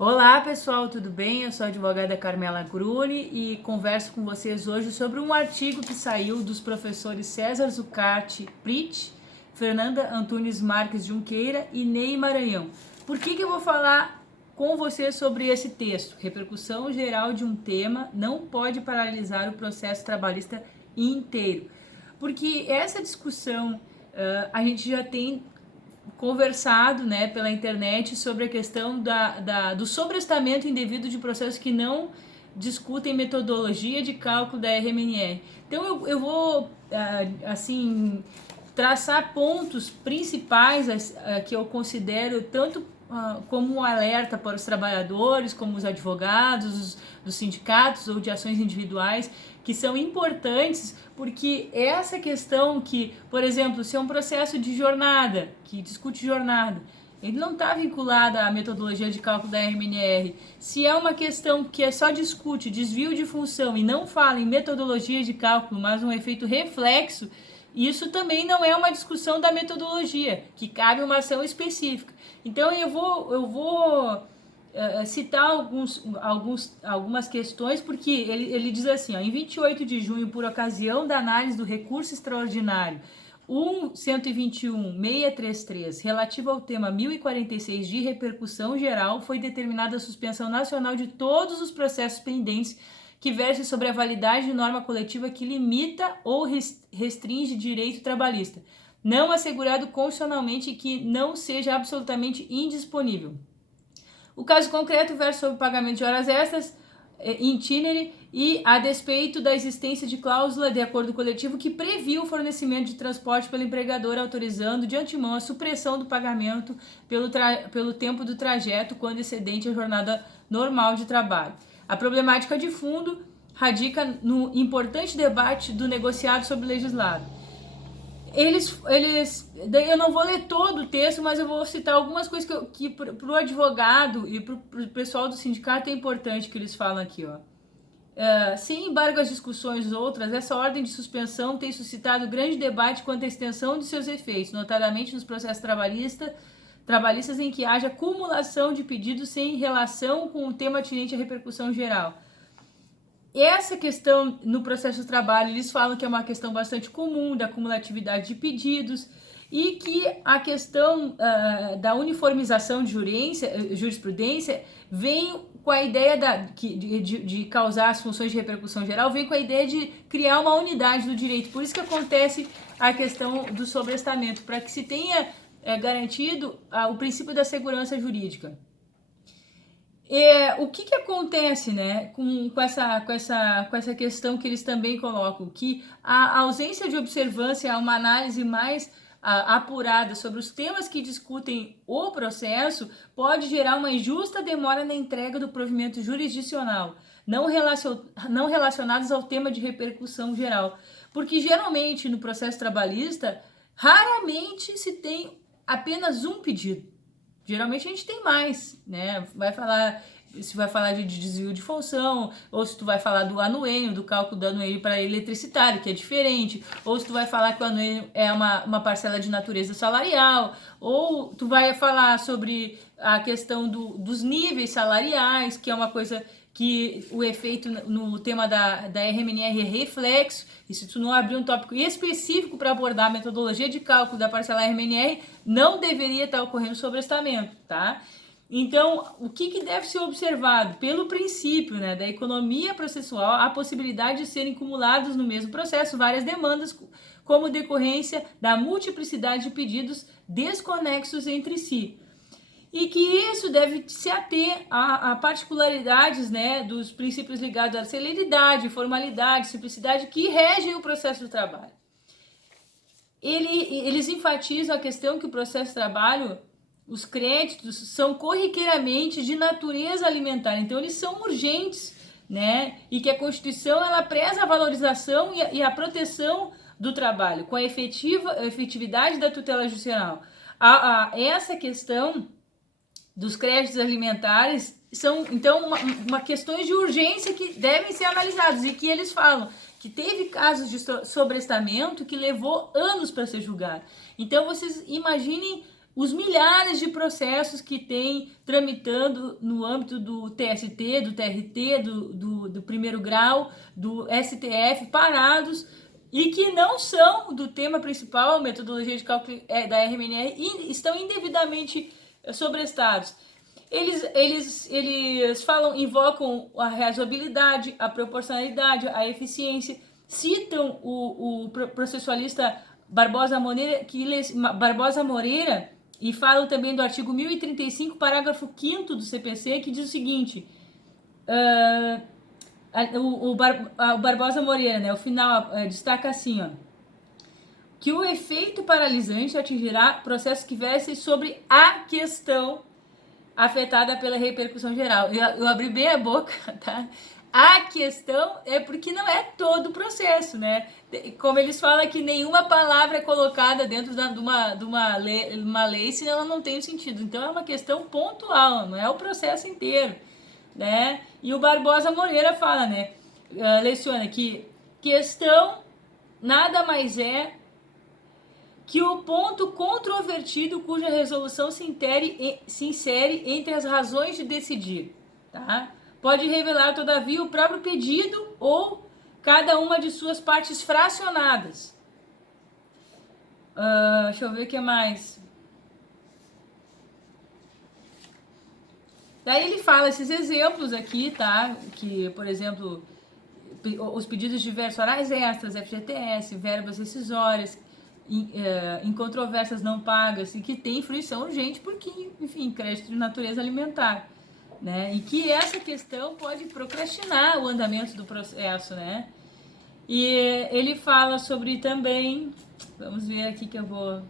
Olá pessoal, tudo bem? Eu sou a advogada Carmela Gruni e converso com vocês hoje sobre um artigo que saiu dos professores César Zucati Prit, Fernanda Antunes Marques Junqueira e Ney Maranhão. Por que eu vou falar com vocês sobre esse texto? Repercussão geral de um tema não pode paralisar o processo trabalhista inteiro. Porque essa discussão a gente já tem conversado, né, pela internet sobre a questão do sobrestamento indevido de processos que não discutem metodologia de cálculo da RMNR. Então eu vou, assim, traçar pontos principais que eu considero tanto como um alerta para os trabalhadores, como os advogados, dos sindicatos ou de ações individuais, que são importantes, porque essa questão que, por exemplo, se é um processo de jornada, que discute jornada, ele não está vinculado à metodologia de cálculo da RMNR. Se é uma questão que só discute desvio de função e não fala em metodologia de cálculo, mas um efeito reflexo, isso também não é uma discussão da metodologia, que cabe uma ação específica. Então eu vou citar algumas questões, porque ele diz assim, ó, em 28 de junho, por ocasião da análise do recurso extraordinário 1.121.633, relativo ao tema 1046 de repercussão geral, foi determinada a suspensão nacional de todos os processos pendentes que versem sobre a validade de norma coletiva que limita ou restringe direito trabalhista, não assegurado constitucionalmente e que não seja absolutamente indisponível. O caso concreto versa sobre o pagamento de horas extras in itinere e a despeito da existência de cláusula de acordo coletivo que previa o fornecimento de transporte pelo empregador, autorizando de antemão a supressão do pagamento pelo tempo do trajeto quando excedente a jornada normal de trabalho. A problemática de fundo radica no importante debate do negociado sobre o legislado. Eu não vou ler todo o texto, mas eu vou citar algumas coisas que para o advogado e para o pessoal do sindicato é importante que eles falam aqui, ó. Sem embargo às discussões outras, essa ordem de suspensão tem suscitado grande debate quanto à extensão de seus efeitos, notadamente nos processos trabalhistas em que haja acumulação de pedidos sem relação com o tema atinente à repercussão geral. Essa questão no processo de trabalho, eles falam que é uma questão bastante comum da cumulatividade de pedidos e que a questão da uniformização de jurisprudência vem com a ideia de causar as funções de repercussão geral, vem com a ideia de criar uma unidade do direito. Por isso que acontece a questão do sobrestamento, para que se tenha garantido o princípio da segurança jurídica. O que acontece, né, com essa questão que eles também colocam, que a ausência de observância, uma análise mais apurada sobre os temas que discutem o processo pode gerar uma injusta demora na entrega do provimento jurisdicional, não relacionados ao tema de repercussão geral. Porque geralmente no processo trabalhista, raramente se tem apenas um pedido. Geralmente a gente tem mais, né? Se vai falar de desvio de função, ou se tu vai falar do anuênio, do cálculo do anuênio para eletricitário, que é diferente, ou se tu vai falar que o anuênio é uma parcela de natureza salarial, ou tu vai falar sobre a questão dos níveis salariais, que é uma coisa que o efeito no tema da RMNR é reflexo, e se tu não abrir um tópico específico para abordar a metodologia de cálculo da parcela RMNR, não deveria estar ocorrendo sobrestamento, tá? Então, o que deve ser observado? Pelo princípio, né, da economia processual, a possibilidade de serem acumulados no mesmo processo várias demandas como decorrência da multiplicidade de pedidos desconexos entre si. E que isso deve se ater a particularidades, né, dos princípios ligados à celeridade, formalidade, simplicidade que regem o processo do trabalho. Eles enfatizam a questão que o processo de trabalho, os créditos são corriqueiramente de natureza alimentar, então eles são urgentes, né, e que a Constituição ela preza a valorização e a proteção do trabalho, com a efetividade da tutela judicial. Essa questão dos créditos alimentares são, então, uma questões de urgência que devem ser analisadas e que eles falam que teve casos de sobrestamento que levou anos para ser julgado. Então, vocês imaginem os milhares de processos que tem tramitando no âmbito do TST, do TRT, do primeiro grau, do STF, parados, e que não são do tema principal, metodologia de cálculo da RMNR, e estão indevidamente sobrestados. Eles falam, invocam a razoabilidade, a proporcionalidade, a eficiência, citam o processualista Barbosa Moreira, e falam também do artigo 1035, parágrafo 5º do CPC, que diz o seguinte, o Barbosa Moreira, né, o final destaca assim, ó, que o efeito paralisante atingirá processos que versem sobre a questão afetada pela repercussão geral. Eu abri bem a boca, tá? A questão é porque não é todo o processo, né? Como eles falam que nenhuma palavra é colocada dentro de uma lei se ela não tem sentido. Então é uma questão pontual, não é o processo inteiro, né? E o Barbosa Moreira fala, né? Leciona que questão nada mais é que o ponto controvertido cuja resolução se insere entre as razões de decidir, tá? Pode revelar, todavia, o próprio pedido ou cada uma de suas partes fracionadas. Deixa eu ver o que mais. Daí ele fala esses exemplos aqui, tá? Que, por exemplo, os pedidos de versos orais extras, FGTS, verbas rescisórias, incontroversas não pagas e que tem fruição urgente porque, enfim, crédito de natureza alimentar, né? E que essa questão pode procrastinar o andamento do processo, né? E ele fala sobre também, vamos ver aqui que eu vou...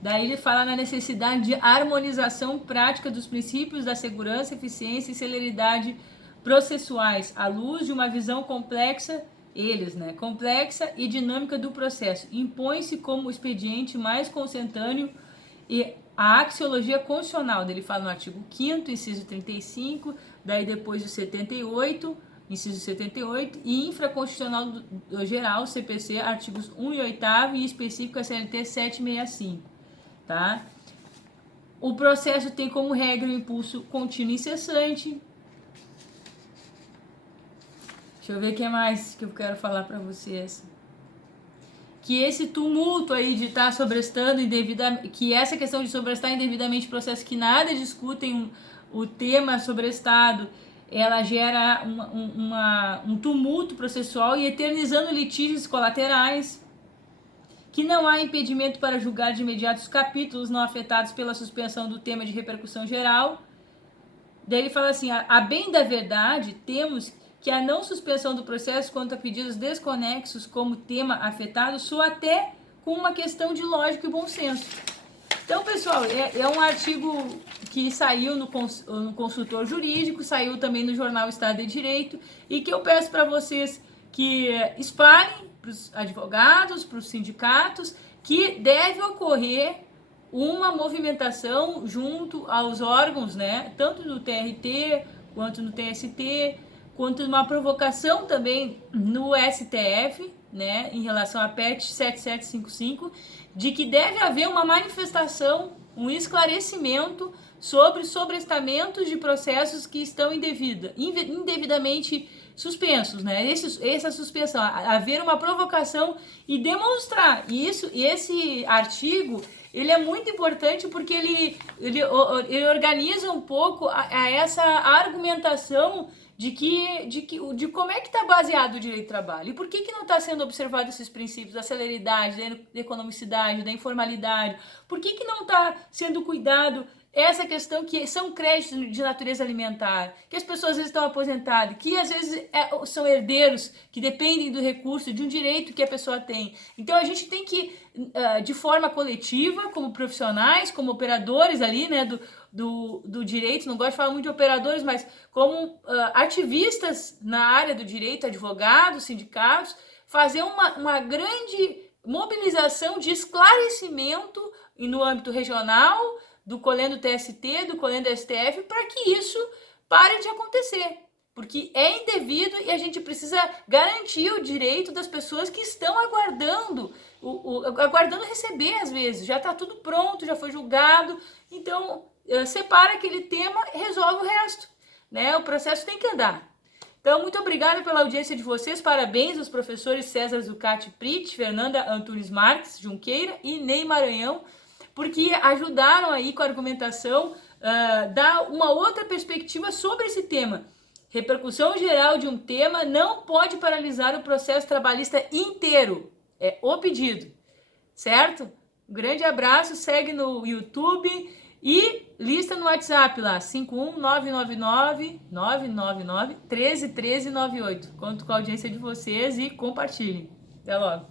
Daí ele fala na necessidade de harmonização prática dos princípios da segurança, eficiência e celeridade processuais, à luz de uma visão complexa, complexa e dinâmica do processo. Impõe-se como expediente mais consentâneo e a axiologia constitucional, dele fala no artigo 5º, inciso 35, daí depois o 78, inciso 78, e infraconstitucional do geral, CPC, artigos 1 e 8º, e específico a CLT 765, tá? O processo tem como regra o impulso contínuo e incessante. Deixa eu ver o que mais que eu quero falar para vocês. Que esse tumulto aí de estar sobrestando indevidamente, que essa questão de sobrestar indevidamente processo que nada discutem o tema sobrestado, ela gera um tumulto processual e eternizando litígios colaterais, que não há impedimento para julgar de imediato os capítulos não afetados pela suspensão do tema de repercussão geral. Daí ele fala assim, a bem da verdade, temos que a não suspensão do processo quanto a pedidos desconexos como tema afetado soa até com uma questão de lógica e bom senso. Então, pessoal, é um artigo que saiu no Consultor Jurídico, saiu também no jornal Estado de Direito, e que eu peço para vocês que espalhem para os advogados, para os sindicatos, que deve ocorrer uma movimentação junto aos órgãos, né, tanto no TRT quanto no TST, quanto uma provocação também no STF, né, em relação à PET 7755, de que deve haver uma manifestação, um esclarecimento sobre sobrestamentos de processos que estão indevidamente suspensos, né? Essa suspensão, haver uma provocação e demonstrar isso. E esse artigo, ele é muito importante porque ele organiza um pouco a essa argumentação de como é que está baseado o direito do trabalho e por que não está sendo observado esses princípios da celeridade, da economicidade, da informalidade, por que não está sendo cuidado essa questão que são créditos de natureza alimentar, que as pessoas às vezes estão aposentadas, que às vezes são herdeiros, que dependem do recurso, de um direito que a pessoa tem. Então a gente tem que, de forma coletiva, como profissionais, como operadores ali, né, do direito, não gosto de falar muito de operadores, mas como ativistas na área do direito, advogados, sindicatos, fazer uma grande mobilização de esclarecimento no âmbito regional, do colhendo TST, do colhendo STF, para que isso pare de acontecer. porque é indevido e a gente precisa garantir o direito das pessoas que estão aguardando, aguardando receber às vezes, já está tudo pronto, já foi julgado, então separa aquele tema e resolve o resto, né? O processo tem que andar. Então, muito obrigada pela audiência de vocês, parabéns aos professores César Zucati Prit, Fernanda Antunes Marques Junqueira e Ney Maranhão, porque ajudaram aí com a argumentação, dar uma outra perspectiva sobre esse tema. Repercussão geral de um tema não pode paralisar o processo trabalhista inteiro. É o pedido, certo? Um grande abraço, segue no YouTube e lista no WhatsApp lá, 51999-999-131398. Conto com a audiência de vocês e compartilhem. Até logo.